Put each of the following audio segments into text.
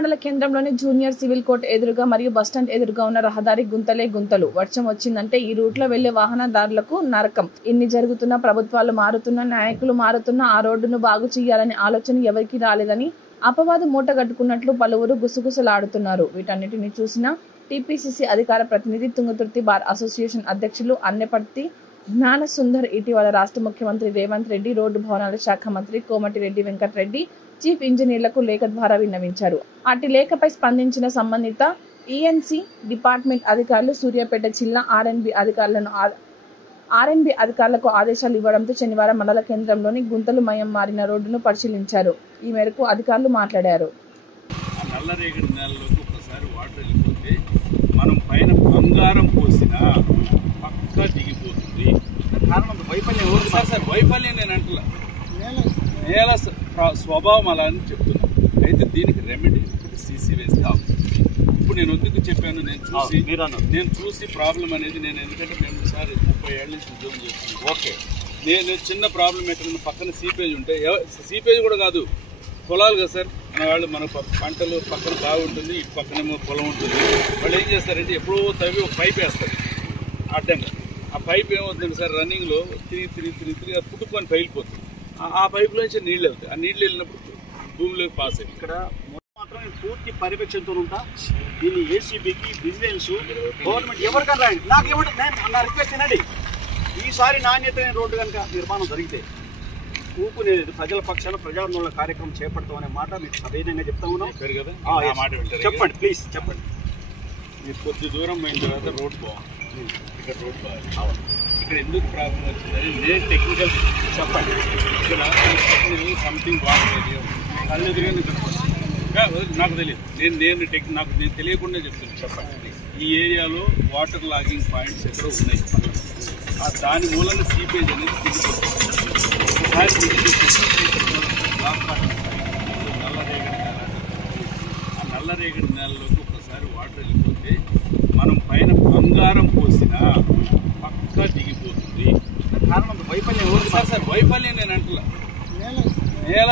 మండల కేంద్రంలోని junior civil court ఎదురుగా మరియు బస్టాండ్ ఎదురుగా ఉన్న రహదారి గుంతలే గుంతలు. వర్షం వచ్చిందంటే ఈ రూట్లో వెళ్లే వాహనదారులకు నరకం. ఇన్ని జరుగుతున్నా, ప్రభుత్వాలు మారుతున్నా, నాయకులు మారుతున్నా ఆ రోడ్డును బాగు చేయాలనే ఆలోచన ఎవరికీ రాలేదని అపవాదు మూటగట్టుకున్నట్లు పలువురు గుసగుసలాడుతున్నారు. వీటన్నిటిని చూసిన టీపీసీసీ అధికార ప్రతినిధి, తుంగతుర్తి బార్ అసోసియేషన్ అధ్యక్షులు అన్నెపర్తి జ్ఞాన సుందర్ ఇటీవల రాష్ట్ర ముఖ్యమంత్రి రేవంత్ రెడ్డి, రోడ్డు భవనాల శాఖ మంత్రి కోమటిరెడ్డి వెంకటరెడ్డి చీఫ్ ఇంజనీర్లకు లేఖ ద్వారా విన్నవించారు. అటు లేఖపై స్పందించిన సంబంధిత ఈఎన్సీ డిపార్ట్మెంట్ అధికారులు సూర్యాపేట జిల్లా ఆర్ఎన్బి అధికారులకు ఆదేశాలు ఇవ్వడంతో శనివారం మండల కేంద్రంలోని గుంతలు మయం మారిన రోడ్డును పరిశీలించారు. ఈ మేరకు అధికారులు మాట్లాడారు. నల్లరేగడి నేలలోకి ఒకసారి వాటర్ వెళ్ళిపోతే మనం పైన బంగారం పోసినా పక్కా దిగిపోతుంది. కారణం వైఫల్యం ఎవరు సార్? వైఫల్యం నేను అంటున్నా, నేల స్వభావం అలా అని చెప్తున్నా. అయితే దీనికి రెమెడీ సీసీ వేస్తే అవుతుంది. ఇప్పుడు నేను ఎందుకు చెప్పాను, నేను చూసి ప్రాబ్లం అనేది ఎందుకంటే మేము సార్ 30 ఏళ్ళ నుంచి ఉద్యోగం చేస్తున్నాను. ఓకే, నేను చిన్న ప్రాబ్లం ఎక్కడన్నా పక్కన సీపేజ్ ఉంటే, సీపేజ్ కూడా కాదు, పొలాలు కదా సార్ మన వాళ్ళు, మన పంటలు పక్కన బాగుంటుంది, ఇటు పక్కనేమో పొలం ఉంటుంది. వాళ్ళు ఏం చేస్తారంటే ఎప్పుడో తవ్వి ఒక పైప్ వేస్తారు అడ్డంగా. ఆ పైప్ ఏమవుతుంది సార్, రన్నింగ్లో తిరిగి పుట్టుకొని పైలిపోతుంది. ఆ పైపులోంచి నీళ్ళు వెళ్తాయి. ఆ నీళ్ళు వెళ్ళినప్పుడు భూమిలోకి పాస్ అయ్యి ఇక్కడ మాత్రం పూర్తి పర్యవేక్షణతో ఉంటా. దీన్ని ఏసీబీకి, విజిలెన్స్, గవర్నమెంట్ ఎవరికైనా రాయండి. నాకు ఏమంటే నా రిక్వెస్ట్ ఏంటండి, ఈసారి నాణ్యతమైన రోడ్డు కనుక నిర్మాణం జరిగితే ఊపునేది ప్రజల పక్షాన ప్రజాందోళన కార్యక్రమం చేపడతామనే మాట మీకు సభేదంగా చెప్తా ఉన్నాం. చెప్పండి ప్లీజ్ చెప్పండి. మీరు కొద్ది దూరం పోయిన తర్వాత రోడ్ బాగుంది, ఇక్కడ రోడ్ బాగుంది. ఇక్కడ ఎందుకు ప్రాబ్లం వచ్చిందని నేను టెక్నికల్ చెప్పండి. ఇక్కడ సంథింగ్ బాగుంది కళ్ళెదురుగా నాకు తెలియదు, నాకు నేను తెలియకుండా చెప్తున్నాను. చెప్పండి, ఈ ఏరియాలో వాటర్ లాగింగ్ పాయింట్స్ ఎక్కడో ఉన్నాయి. దాని మూలంగా సీపేజ్ అనేది తిరిగిపోతుంది. నల్లరేగడి నేలలోకి ఒకసారి వాటర్ వెళ్ళిపోతే మనం పైన బంగారం పోసినా పక్కా దిగిపోతుంది. కారణం వైఫల్యం ఎవరు సార్? వైఫల్యం నేను అంటున్నా, నేల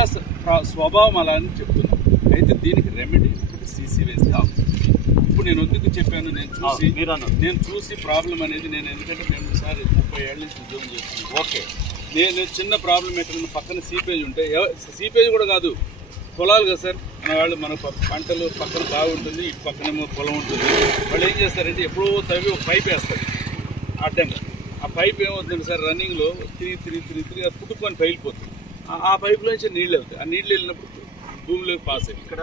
స్వభావం అలా అని చెప్తున్నా. అయితే దీనికి రెమెడీ సీసీ వేస్తే అవుతుంది. ఇప్పుడు నేను ఎందుకు చెప్పాను, నేను చూసి ప్రాబ్లం అనేది ఎందుకంటే మేము సార్ 30 ఏళ్ళ నుంచి ఉద్యోగం చేస్తున్నాను. ఓకే, నేను చిన్న ప్రాబ్లం ఎక్కడన్నా పక్కన సీపేజ్ ఉంటే, సీపేజ్ కూడా కాదు, పొలాలు కదా సార్ మన వాళ్ళు, మన పంటలు పక్కన బాగుంటుంది, ఇటు పక్కనేమో పొలం ఉంటుంది. వాళ్ళు ఏం చేస్తారంటే ఎప్పుడో తవ్వి ఒక పైప్ వేస్తారు అడ్డంగా. ఆ పైప్ ఏమవుతుంది సార్, రన్నింగ్లో తిరిగి పుట్టుకొని పైలిపోతుంది. ఆ పైపులోంచి నీళ్ళు వెళ్తాయి. ఆ నీళ్ళు వెళ్ళినప్పుడు భూమిలోకి పాస్ అయ్యి ఇక్కడ